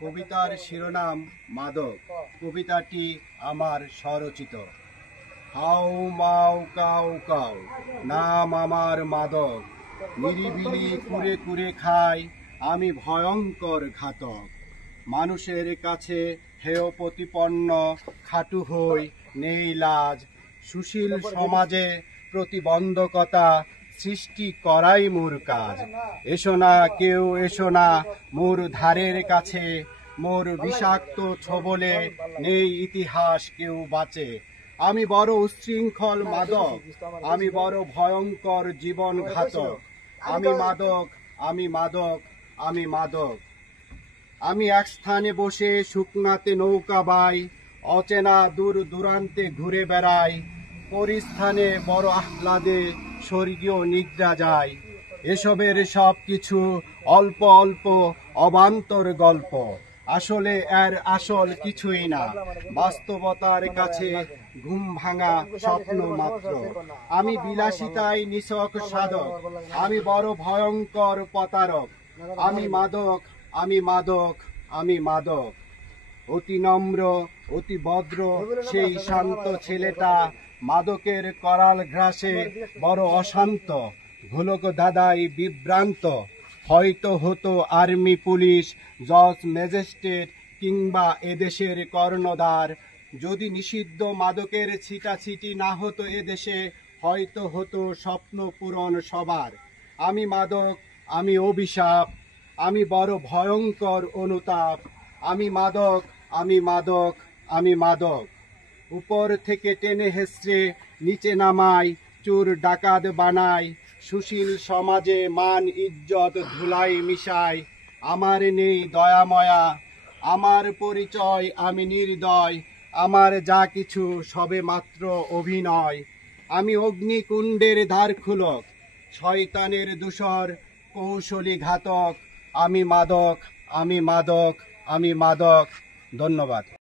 কবিতার শিরোনাম মাদক। কবিতাটি আমার স্বরচিত। হাউ মাউ কাউ কাউ, নাম আমার মাদক। নিরিবিলি কুরে কুরে খাই, আমি ভয়ঙ্কর ঘাতক। মানুষের কাছে হেয় প্রতিপন্ন, খাটু হই নেই লাজ। সুশীল সমাজে প্রতিবন্ধকতা সৃষ্টি করাই মোর কাজ। এসো না কেউ এসো না মোর ধারের কাছে, মোর বিষাক্ত ছোবলে নেই ইতিহাস কেউ বাঁচে। আমি বড় উচ্ছৃঙ্খল মাদক, আমি বড় ভয়ঙ্কর জীবন ঘাতক। আমি মাদক, আমি মাদক, আমি মাদক। আমি এক স্থানে বসে শুকনাতে নৌকা বাই, অচেনা দূর দূরান্তে ঘুরে বেড়াই। পরিস্থানে বড় আহ্লাদে স্বর্গীয় নিদ্রা যায়। এসবের সব কিছু অল্প অল্প অবান্তর গল্প, আসলে এর আসল কিছুই না। বাস্তবতার কাছে ঘুম ভাঙা স্বপ্ন মাত্র। আমি বিলাসিতায় নিছক সাধক, আমি বড় ভয়ঙ্কর প্রতারক। আমি মাদক, আমি মাদক, আমি মাদক। অতি নম্র, অতি ভদ্র সেই শান্ত ছেলেটা মাদকের করাল ঘ্রাসে বড় অশান্ত। ঘোলক দাদাই বিভ্রান্ত, হয়তো হতো আর্মি, পুলিশ, জজ, ম্যাজিস্ট্রেট কিংবা এদেশের কর্ণধার। যদি নিষিদ্ধ মাদকের ছিটাছিটি না হতো এদেশে, হয়তো হতো স্বপ্ন পূরণ সবার। আমি মাদক, আমি অভিশাপ, আমি বড় ভয়ঙ্কর অনুতাপ। আমি মাদক, আমি মাদক, আমি মাদক। উপর থেকে টেনে হেঁচড়ে নিচে নামাই, চোর ডাকাত বানাই। সুশীল সমাজে মান ইজ্জত ধুলাই মিশাই। আমার নেই দয়া ময়া, আমার পরিচয় আমি নির্দয়। আমার যা কিছু সবে মাত্র অভিনয়। আমি অগ্নিকুণ্ডের দ্বার খুলক, শয়তানের দূষর কৌশলী ঘাতক। আমি মাদক, আমি মাদক, আমি মাদক। ধন্যবাদ।